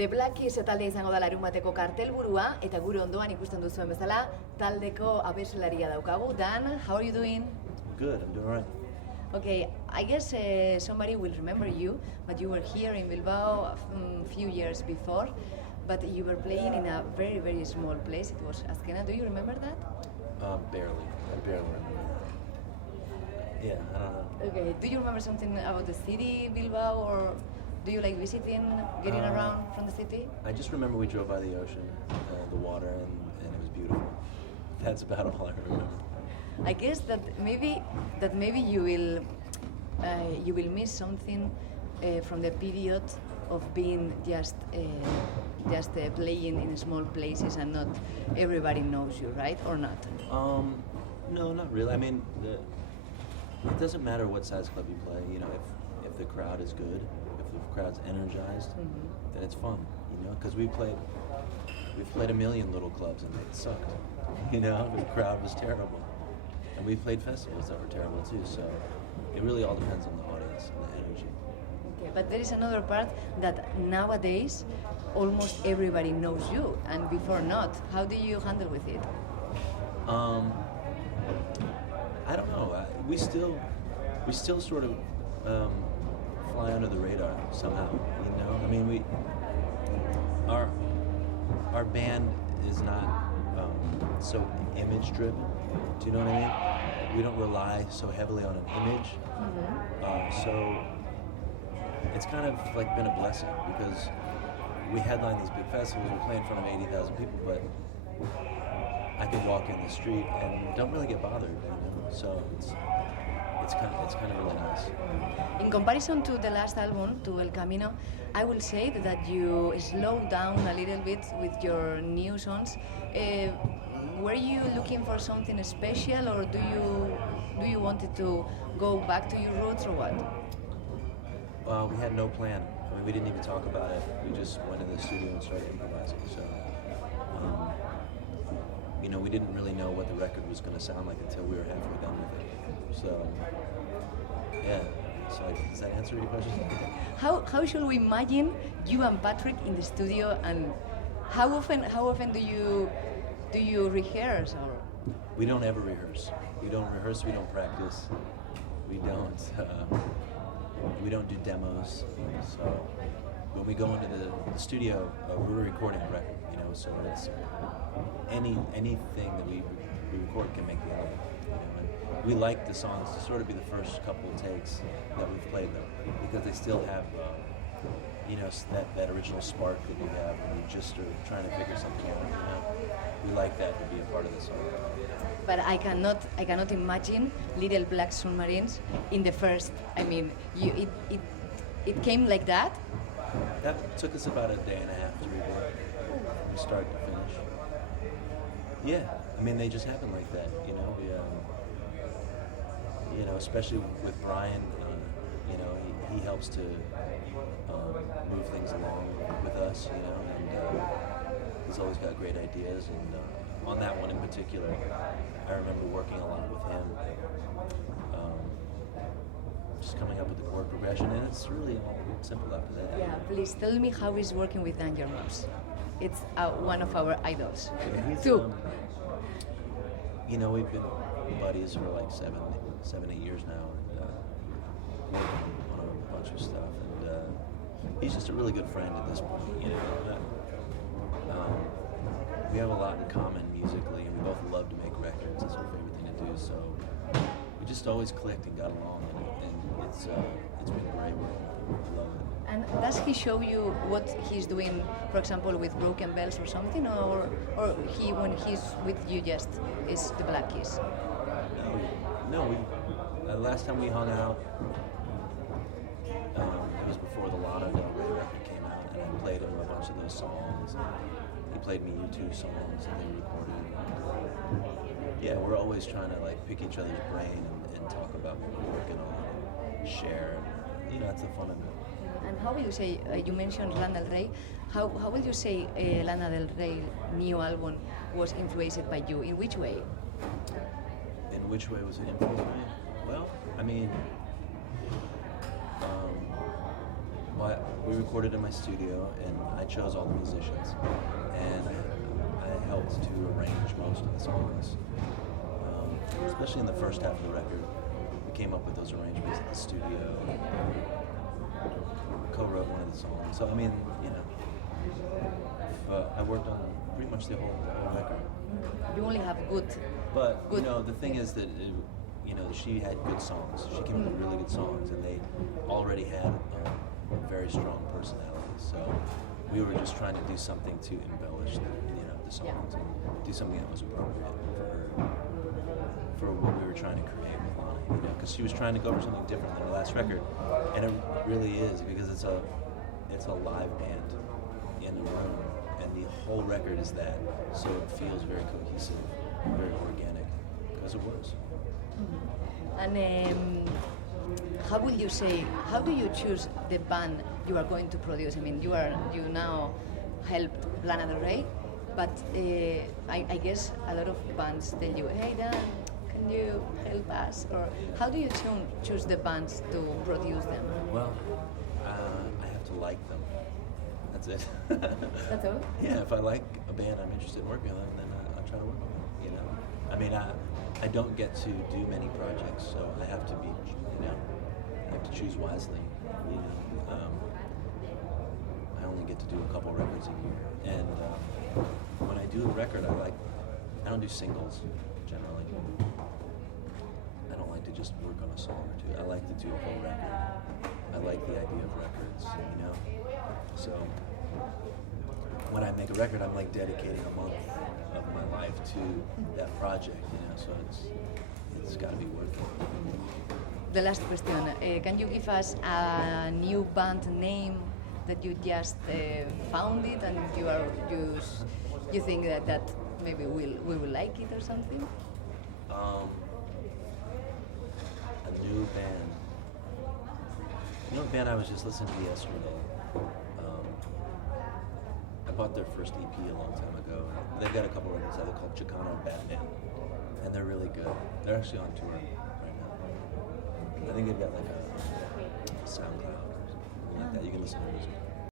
The Black Keys taldea izango da larunbateko kartelburua, eta gure ondoan ikusten duzuen bezala, taldeko abeslaria daukagu. Dan, how are you doing? Good, I'm doing all right. Okay, I guess somebody will remember you, but you were here in Bilbao a few years before, but you were playing in a very, very small place. It was Azkena. Do you remember that? Barely. I barely remember that. Yeah, I don't know. Okay, do you remember something about the city, Bilbao, or do you like visiting, getting around from the city? I just remember we drove by the ocean, the water, and it was beautiful. That's about all I remember. I guess that maybe you will miss something from the period of being just playing in small places and not everybody knows you, right? Or not? No, not really. I mean, it doesn't matter what size club you play. You know, if the crowd is good, if the crowd's energized, then it's fun. You know, because we've played a million little clubs and it sucked. You know, the crowd was terrible. And we've played festivals that were terrible too, so it really all depends on the audience and the energy. Okay, but there is another part that nowadays almost everybody knows you, and before not. How do you handle with it? I don't know. We still sort of fly under the radar somehow. You know, I mean, our band is not so image driven. Do you know what I mean? We don't rely so heavily on an image. So it's kind of like been a blessing because we headline these big festivals, we play in front of 80,000 people, but I can walk in the street and don't really get bothered, you know? So it's kind of really nice. In comparison to the last album, to El Camino, I will say that you slow down a little bit with your new songs. Were you looking for something special, or do you wanted to go back to your roots, or what? We had no plan. I mean, we didn't even talk about it. We just went in the studio and started improvising. So, you know, we didn't really know what the record was going to sound like until we were halfway done with it. So, yeah. So, does that answer your question? How should we imagine you and Patrick in the studio, and how often do you rehearse? Or? We don't ever rehearse. We don't rehearse. We don't practice. We don't do demos. So when we go into the studio, we're recording a record. You know, so it's anything that we record can make the album. You know, and we like the songs to sort of be the first couple of takes that we've played them because they still have. You know, that original spark that we have when we just are trying to figure something out, you know? We like that to be a part of the song. But I cannot imagine Little Black Submarines in the first. I mean, it came like that. That took us about a day and a half to record, from start to finish. Yeah, I mean, they just happen like that, you know. We, you know, especially with Brian, you know, he helps to move things along with us, you know, and he's always got great ideas. And on that one in particular, I remember working a lot with him, just coming up with the chord progression, and it's really simple after that. Yeah, please tell me how he's working with Danger Mouse. It's one of our idols. Yeah, too. You know, we've been buddies for like 7-8 years now, and on a bunch of stuff, and he's just a really good friend at this point, you know. We have a lot in common musically, and we both love to make records. It's our favorite thing to do, so we just always clicked and got along, and it's been great working with him. I love it. And does he show you what he's doing, for example, with Broken Bells or something, or he, when he's with you, just is the Black Keys? No. We last time we hung out, it was before the Lana Del Rey record came out, and I played him a bunch of those songs. He played me U2 songs, and they recorded. Yeah, we're always trying to like pick each other's brain and talk about what we're working on and share. You know, that's the fun of it. And how will you say, you mentioned Lana Del Rey, how will you say Lana Del Rey new album was influenced by you? In which way? In which way was it influenced by me? Well, I mean, we recorded in my studio, and I chose all the musicians, and I helped to arrange most of the songs. Especially in the first half of the record, we came up with those arrangements in the studio. Co-wrote one of the songs. So I mean, you know, I worked on pretty much the whole record. You only have good. But you know, the thing is that you know, she had good songs. She came up with really good songs, and they already had very strong personalities. So we were just trying to do something to embellish, the songs, and do something that was appropriate for what we were trying to create with Lana. You know, because she was trying to go for something different than her last record, and it really is, because it's a live band in a room, and the whole record is that, so it feels very cohesive, very organic, because it was. And how would you say? How do you choose the band you are going to produce? I mean, you now helped Lana Del Rey, but I guess a lot of bands tell you, "Hey Dan, can you help us?" Or how do you choose the bands to produce them? Well, I have to like them. That's it. That's all? Yeah, if I like a band I'm interested in working with them, then I'll try to work with them. You know, I mean, I don't get to do many projects, so I have to be, I have to choose wisely. You know, I only get to do a couple records a year, and when I do a record, I don't do singles generally. I don't like to just work on a song or two. I like to do a whole record. I like the idea of records, So when I make a record, I'm like dedicating a month of my life to that project, so it's got to be worth it. The last question, can you give us a new band name that you just found it and you think that maybe we will like it or something? A new band. You know, a band I was just listening to yesterday. I bought their first EP a long time ago. They've got a couple records out. They're called Chicano Batman, and they're really good. They're actually on tour right now. I think they've got like a SoundCloud or something like that. You can listen to music.